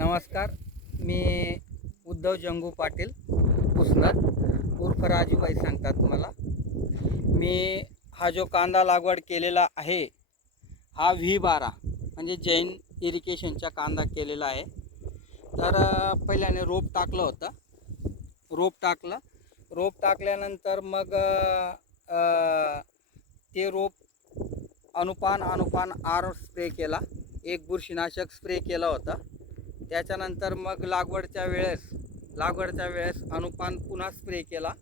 नमस्कार. मी उद्धव जंगू पाटील पुसनर उर्फ राजूबाई सांगतात मला. मी हा जो कांदा लागवड केलेला आहे हा V12 म्हणजे जैन इरिगेशनचा कांदा केलेला आहे. तर पहिल्याने रोप टाकलं होतं. रोप टाकल्यानंतर मग ते रोप अनुपान आर स्प्रे केला, एक बुरशीनाशक स्प्रे केला होता. त्याच्यानंतर मग लागवडच्या वेळेस अनुपान पुन्हा स्प्रे केला.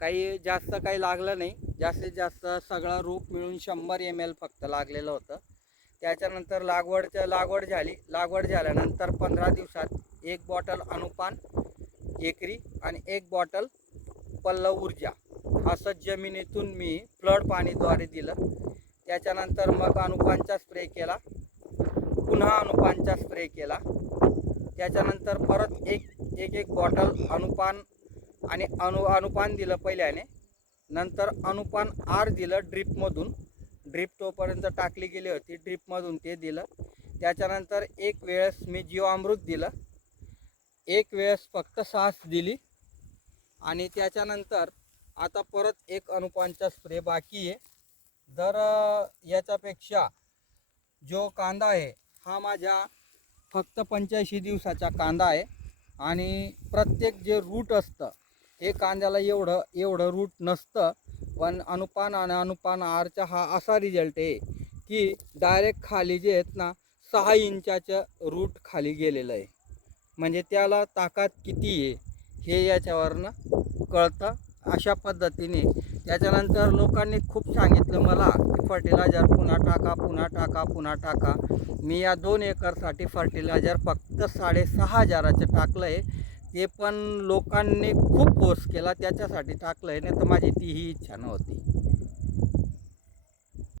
काही लागलं नाही. जास्तीत जास्त सगळं रोप मिळून 100 ml फक्त लागलेलं होतं. त्याच्यानंतर लागवड झाली. लागवड झाल्यानंतर 15 दिवसात 1 बॉटल अनुपान एकरी आणि 1 बॉटल पल्लव ऊर्जा असं जमिनीतून मी फ्लड पाणीद्वारे दिलं. त्याच्यानंतर मग अनुपानचा स्प्रे केला, पुन्हा अनुपानचा स्प्रे केला. त्याच्यानंतर परत एक बॉटल अनुपान आणि अनुपान दिलं पहिल्याने. नंतर अनुपान आर दिलं ड्रीप तोपर्यंत टाकली गेली होती, ड्रीपमधून ते दिलं. त्याच्यानंतर एक वेळेस मी जीवामृत दिलं, एक वेळेस फक्त सास दिली आणि त्याच्यानंतर आता परत एक अनुपानचा स्प्रे बाकी आहे. जर याच्यापेक्षा जो कांदा आहे हा माझ्या फक्त 85 दिवसाचा कांदा आहे आणि प्रत्येक जे रूट असतं हे कांद्याला एवढं रूट नसतं. पण अनुपान आरचा हा असा रिझल्ट आहे की डायरेक्ट खाली जे आहेत ना 6 इंचाचं रूट खाली गेलेलं आहे. म्हणजे त्याला ताकद किती आहे हे याच्यावरनं कळतं. अशा पद्धतीने त्याच्यानंतर लोकांनी खूप सांगितलं मला की फर्टिलायझर पुन्हा टाका. मी या 2 एकरसाठी फर्टिलायझर फक्त 6,500चं टाकलं आहे. ते पण लोकांनी खूप फोर्स केला त्याच्यासाठी टाकलं आहे, नाही तर माझी तीही इच्छा नव्हती.